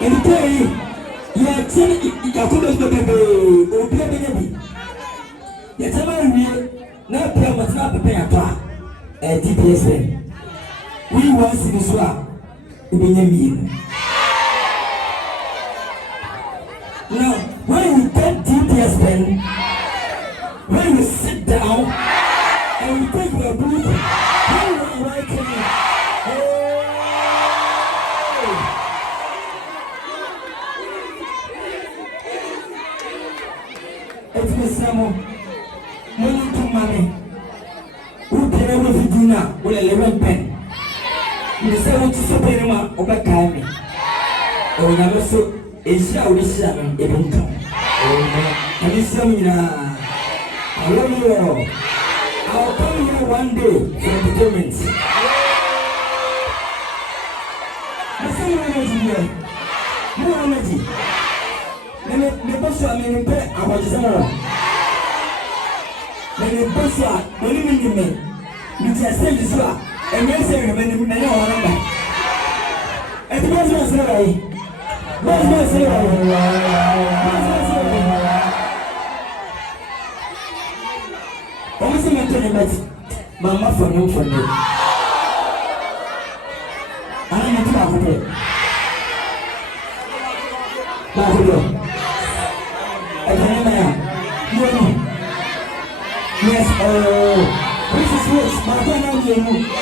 And today, you are telling Yakubu to be obedient. Yet, now promise not to pay a car at TPS. We want to be swap. Now, when you get DPS pen, when you sit down and you take your book, how you are writing it's Miss Samo, money to money. Who can ever be dinner with a 11 pen? You say what you say, Emma, over time. Oh, never so. Asia Odisha even come. And you say me now, I love you all. I'll come here one day for entertainment. I say more energy here. More energy. Let me boss you, I mean, I was more. Let me boss you, believe in me. You just say this one, and you say, when you know what I'm like. And the boss was right. What's my Mama for you for me. I am not going to yes, this is what my friend okay.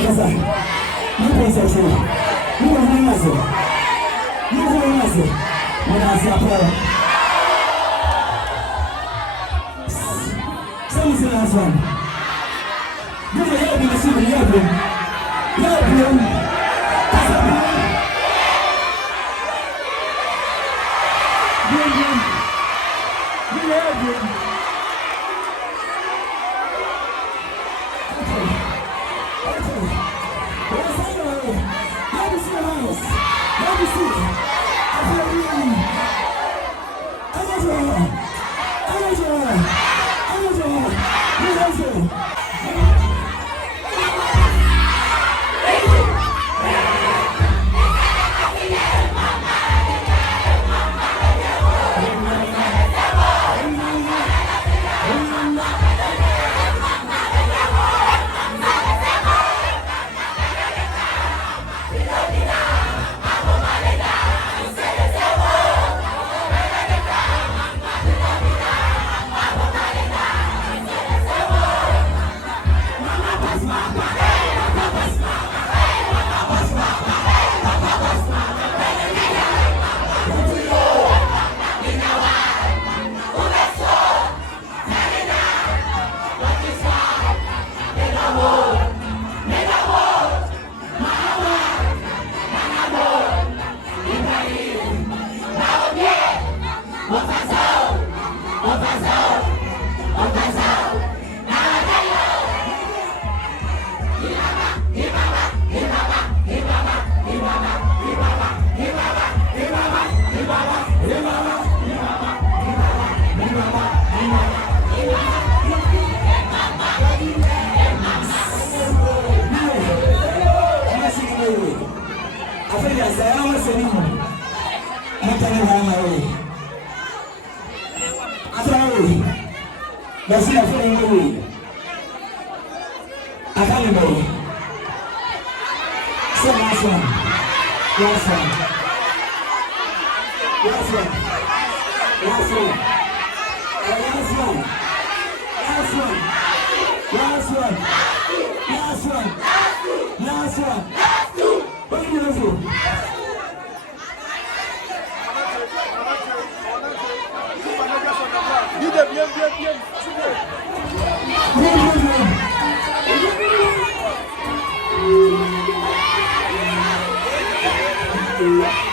kasa. Nipo sasa. Nipo ninazo. Nipo ninazo. Mwanasiasa. Sema sasa sana. Ndio yeye binasibu yapo. Yapo. Merci à vous. Attendez-moi. C'est last one. Last one. Last one. Last one. Last one. Last one. Last one. Last one. Last one. What do you do? Bien.